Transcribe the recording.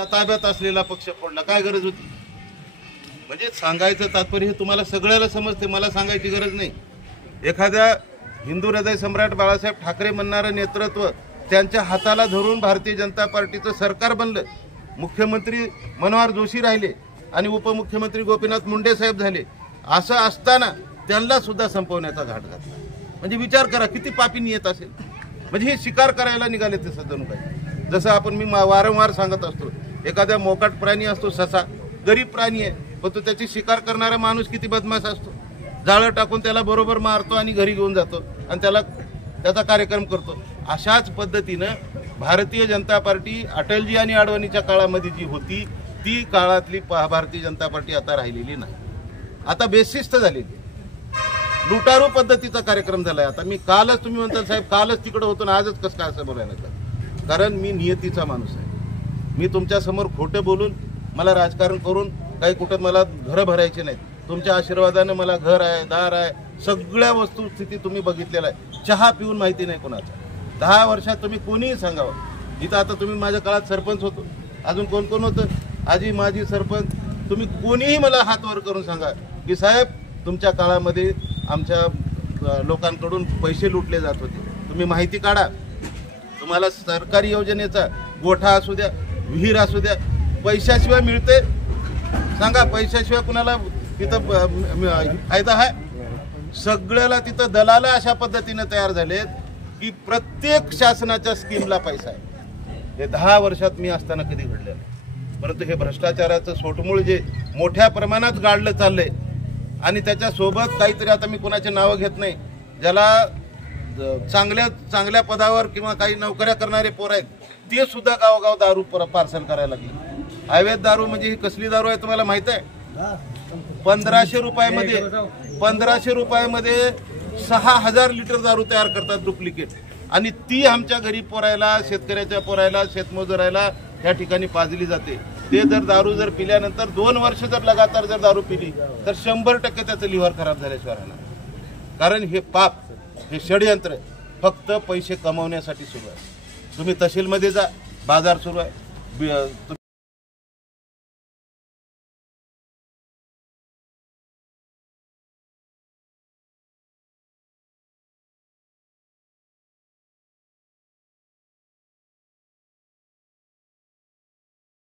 त्या ताब्यात असलेला पक्ष फोडला, काय गरज होती? म्हणजे सांगायचं तात्पर्य हे तुम्हाला सगळ्याला समजते, मला सांगायची गरज नाही. एखाद्या हिंदू हृदय सम्राट बाळासाहेब ठाकरे म्हणणारं नेतृत्व त्यांच्या हाताला धरून भारतीय जनता पार्टीचं सरकार बनलं, मुख्यमंत्री मनोहर जोशी राहिले आणि उपमुख्यमंत्री गोपीनाथ मुंडे साहेब झाले, असं असताना त्यांना सुद्धा संपवण्याचा घाट घातला. म्हणजे विचार करा किती पापी नियत असेल. म्हणजे हे शिकार करायला निघाले ते सज्जन काही. जसं आपण मी वारंवार सांगत असतो, एखाद्या मोकाट प्राणी असतो ससा, गरीब प्राणी आहे, पण तो त्याची शिकार करणारा माणूस किती बदमाश असतो. जाळं टाकून त्याला बरोबर मारतो आणि घरी घेऊन जातो आणि त्याचा कार्यक्रम करतो. अशाच पद्धतीनं भारतीय जनता पार्टी अटलजी आणि अडवाणीच्या काळामध्ये जी होती ती काळातली भारतीय जनता पार्टी आता राहिलेली नाही. आता बेशिस्त झालेली, लुटारू पद्धतीचा कार्यक्रम झालाय. आता मी कालच, तुम्ही म्हणता साहेब कालच तिकडे होतो ना आजच कसं काय असं बोलायला लागलं? कारण मी नियतीचा माणूस आहे. मी तुमच्या समोर खोटं बोलून मला राजकारण करून काही कुठं मला घरं भरायची नाहीत. तुमच्या आशीर्वादानं मला घर आहे, दार आहे, सगळ्या वस्तुस्थिती तुम्ही बघितलेला आहे. चहा पिऊन माहिती नाही कोणाचा. 10 वर्षात तुम्ही कोणीही सांगावं. इथं आता तुम्ही माझ्या काळात सरपंच होतो, अजून कोण कोण होतं, आजी माजी सरपंच, तुम्ही कोणीही मला हात वर करून सांगा की साहेब तुमच्या काळामध्ये आमच्या लोकांकडून पैसे लुटले जात होते. तुम्ही माहिती काढा. तुम्हाला सरकारी योजनेचा गोठा असू द्या, विहीर असू द्या, पैशाशिवाय मिळते सांगा? पैशाशिवाय कुणाला तिथं फायदा आहे? सगळ्याला तिथं दलाल अशा पद्धतीने तयार झालेत की प्रत्येक शासनाच्या स्कीमला पैसा आहे. हे 10 वर्षात मी असताना कधी घडलेलं नाही. परंतु हे भ्रष्टाचाराचं सोटमूळ जे मोठ्या प्रमाणात गाडलं चाललंय आणि त्याच्यासोबत काहीतरी, आता मी कोणाचे नावं घेत नाही, ज्याला चांगल्या पदावर किंवा काही नोकऱ्या करणारे पोर आहेत ते सुद्धा गावोगाव दारू पार्सल करायला लागले. अवैध दारू म्हणजे ही कसली दारू आहे तुम्हाला माहित आहे? 1500 रुपयामध्ये 6000 लिटर दारू तयार करतात डुप्लिकेट, आणि ती आमच्या गरीब पोरायला, शेतकऱ्याच्या पोरायला, शेतमजुरायला त्या ठिकाणी पाजली जाते. ते जर दारू जर पिल्यानंतर 2 वर्ष जर लगातार जर दारू पिली तर 100% त्याचं लिव्हर खराब झाल्याशिवाय राहणार. कारण हे पाप, हे षडयंत्र फक्त पैसे कमवण्यासाठी सुरू आहे. तुम्ही तहसीलमध्ये जा, बाजार सुरू आहे.